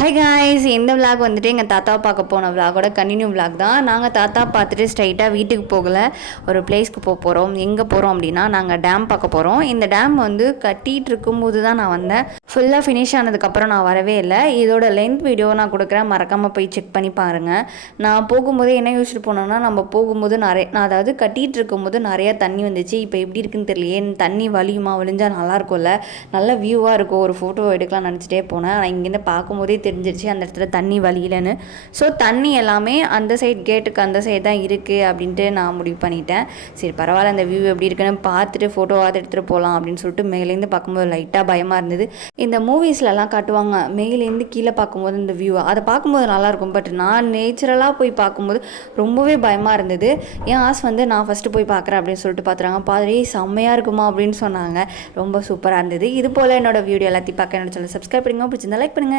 Hi guys, இந்த vlog வந்துட்டு எங்கள் தாத்தாவை பார்க்க போன விளாகோட கண்டினியூ விளாக் தான். நாங்கள் தாத்தா பார்த்துட்டு ஸ்ட்ரைட்டாக வீட்டுக்கு போகலை, ஒரு பிளேஸ்க்கு போகிறோம். எங்கே போகிறோம் அப்படின்னா, நாங்கள் டேம் பார்க்க போகிறோம். இந்த டேம் வந்து கட்டிகிட்டு இருக்கும்போது தான் நான் வந்தேன். ஃபுல்லாக ஃபினிஷ் ஆனதுக்கப்புறம் நான் வரவே இல்லை. இதோட லென்த் வீடியோ நான் கொடுக்குறேன், மறக்காமல் போய் செக் பண்ணி பாருங்கள். நான் போகும்போது என்ன யோசிச்சுட்டு போனோன்னா, நம்ம போகும்போது நான் அதாவது கட்டிகிட்டு இருக்கும்போது நிறையா தண்ணி வந்துச்சு. இப்போ எப்படி இருக்குன்னு தெரியலையே, தண்ணி வலியுமா, வலிஞ்சால் நல்லாயிருக்கும்ல, நல்ல வியூவாக இருக்கும், ஒரு ஃபோட்டோ எடுக்கலாம் நினச்சிட்டே போனேன். ஆனால் இங்கேருந்து பார்க்கும்போதே தெரிஞ்சிருச்சு அந்த இடத்துல தண்ணி வலியிலன்னு. ஸோ தண்ணி எல்லாமே அந்த சைட், கேட்டுக்கு அந்த சைடு தான் இருக்குது அப்படின்ட்டு நான் முடிவு பண்ணிட்டேன். சரி பரவாயில்ல, அந்த வியூ எப்படி இருக்குன்னு பார்த்துட்டு ஃபோட்டோவாக எடுத்துகிட்டு போகலாம் அப்படின்னு சொல்லிட்டு மேலேருந்து பார்க்கும்போது லைட்டாக பயமாக இருந்தது. இந்த மூவிஸ்லலாம் காட்டுவாங்க மேலேருந்து கீழே பார்க்கும்போது இந்த வியூ, அதை பார்க்கும்போது நல்லாயிருக்கும். பட் நான் நேச்சுரலாக போய் பார்க்கும்போது ரொம்பவே பயமாக இருந்தது. என் ஆசை வந்து நான் ஃபஸ்ட்டு போய் பார்க்குறேன் அப்படின்னு சொல்லிட்டு பார்த்துறாங்க. பாதி செம்மையாக இருக்குமா அப்படின்னு சொன்னாங்க. ரொம்ப சூப்பராக இருந்தது. இது போல் என்னோடய வீடியோ எல்லாத்தையும் பார்க்க என்னோட சேனல் சப்ஸ்கிரைப் பண்ணுங்க, பிடிச்சிருந்தா லைக் பண்ணுங்கள்.